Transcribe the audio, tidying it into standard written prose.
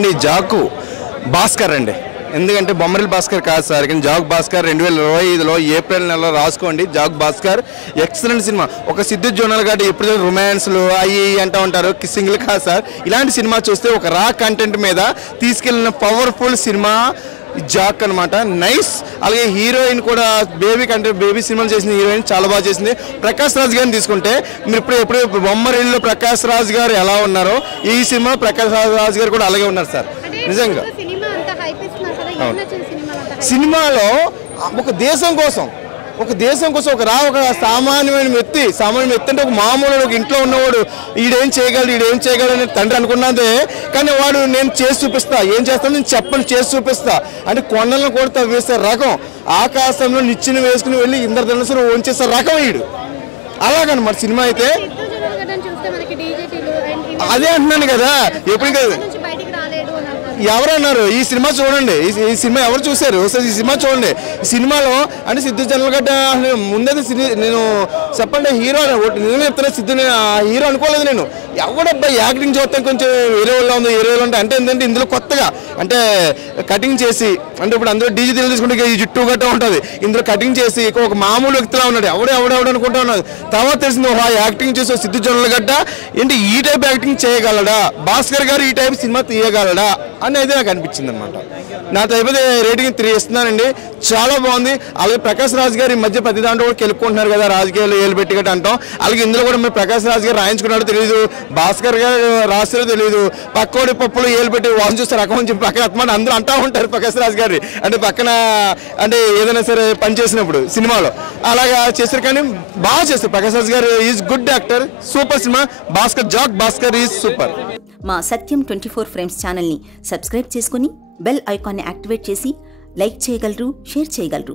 And ఈ జాకు భాస్కర్ అండి, ఎందుకంటే బొమ్మరిల్ భాస్కర్ కాదు సార్, కానీ జాక్ భాస్కర్ 2025లో ఏప్రిల్ నెలలో రాసుకోండి. Jack Bhaskar excellent cinema. ఒక సిద్ధు జోనల్ గారు ఎప్పుడు రొమాన్స్లు అవి అంటూ ఉంటారు, కిస్సింగ్లు కాదు సార్. ఇలాంటి సినిమా చూస్తే ఒక రా కంటెంట్ మీద తీసుకెళ్ళిన పవర్ఫుల్ సినిమా జాక్ అనమాట. నైస్. అలాగే హీరోయిన్ కూడా బేబీ సినిమాలు చేసిన హీరోయిన్ చాలా బాగా చేసింది. ప్రకాష్ రాజ్ గారిని తీసుకుంటే మీరు ఎప్పుడు బొమ్మరిల్లో ప్రకాష్ రాజ్ గారు ఎలా ఉన్నారో ఈ సినిమా ప్రకాష్ రాజ్ గారు కూడా అలాగే ఉన్నారు సార్. నిజంగా సినిమాలో ఒక దేశం కోసం ఒక సామాన్యమైన వ్యక్తి అంటే ఒక మామూలు ఒక ఇంట్లో ఉన్నవాడు ఈడేం చేయగలడు అని తండ్రి అనుకున్నదే, కానీ వాడు నేను చేసి చూపిస్తా, ఏం చేస్తాను నేను చెప్పని చేసి చూపిస్తా అంటే కొండలను కూడా తవ్వేసే రకం, ఆకాశంలో నిచ్చెన వేసుకుని వెళ్ళి ఇంద్రధనుస్సును వంచేసే రకం వీడు. అలాగనమాట సినిమా అయితే. అదే అంటున్నాను కదా, ఎప్పుడు కదా ఎవరన్నారు ఈ సినిమా చూడండి, ఈ సినిమా ఎవరు చూశారు ఒకసారి ఈ సినిమా చూడండి. ఈ సినిమాలో అంటే సిద్ధు జొన్నలగడ్డ ముందైతే నేను చెప్పండి హీరో నిజమే చెప్తున్నా, సిద్ధు హీరో అనుకోలేదు నేను. ఎవడబ్బాయి యాక్టింగ్ చూస్తాం కొంచెం వేరే వాళ్ళు ఉంది, అంటే ఏంటంటే ఇందులో కొత్తగా అంటే కటింగ్ చేసి, అంటే ఇప్పుడు అందరూ డీజీ తీసుకుంటే ఈ జుట్టు గట్ట ఉంటుంది, ఇందులో కటింగ్ చేసి ఒక మామూలు వ్యక్తిలా ఉన్నాడు. ఎవడు అనుకుంటా ఉన్నాడు. తర్వాత తెలిసింది యాక్టింగ్ చేసి సిద్ధు జొన్నలగడ్డ ఏంటి ఈ టైప్ యాక్టింగ్ చేయగలడా, భాస్కర్ గారు ఈ టైప్ సినిమా తీయగలడా అనేది నాకు అనిపించింది అనమాట. నాతో అయిపోతే రేటింగ్ 3 ఇస్తున్నానండి. చాలా బాగుంది. అలాగే ప్రకాష్ రాజ్ గారు ఈ మధ్య ప్రతి దాంట్లో కూడా గెలుపుకుంటున్నారు కదా, రాజకీయాలు ఏలు పెట్టి గట్ట అంటాం. అలాగే ఇందులో కూడా మీరు ప్రకాష్ రాజ్ గారు రాయించుకున్నాడో తెలియదు, భాస్కర్ గారు రాస్తారో తెలియదు, పక్కోడి పప్పులు ఏలు పెట్టి వాసన చూస్తే రకం అని చెప్పి పక్కన అత్మాట అందరూ అంటూ ఉంటారు ప్రకాష్ రాజ్ గారి అంటే పక్కన అంటే ఏదైనా సరే పని చేసినప్పుడు సినిమాలో అలాగా చేస్తారు. కానీ బాగా చేస్తారు ప్రకాష్ రాజ్ గారు. Is good actor. Super cinema. Jack Bhaskar is super. మా సత్యం 24 ఫ్రేమ్స్ ఛానల్ని సబ్స్క్రైబ్ చేసుకుని బెల్ ఐకాన్ని యాక్టివేట్ చేసి లైక్ చేయగలరు, షేర్ చేయగలరు.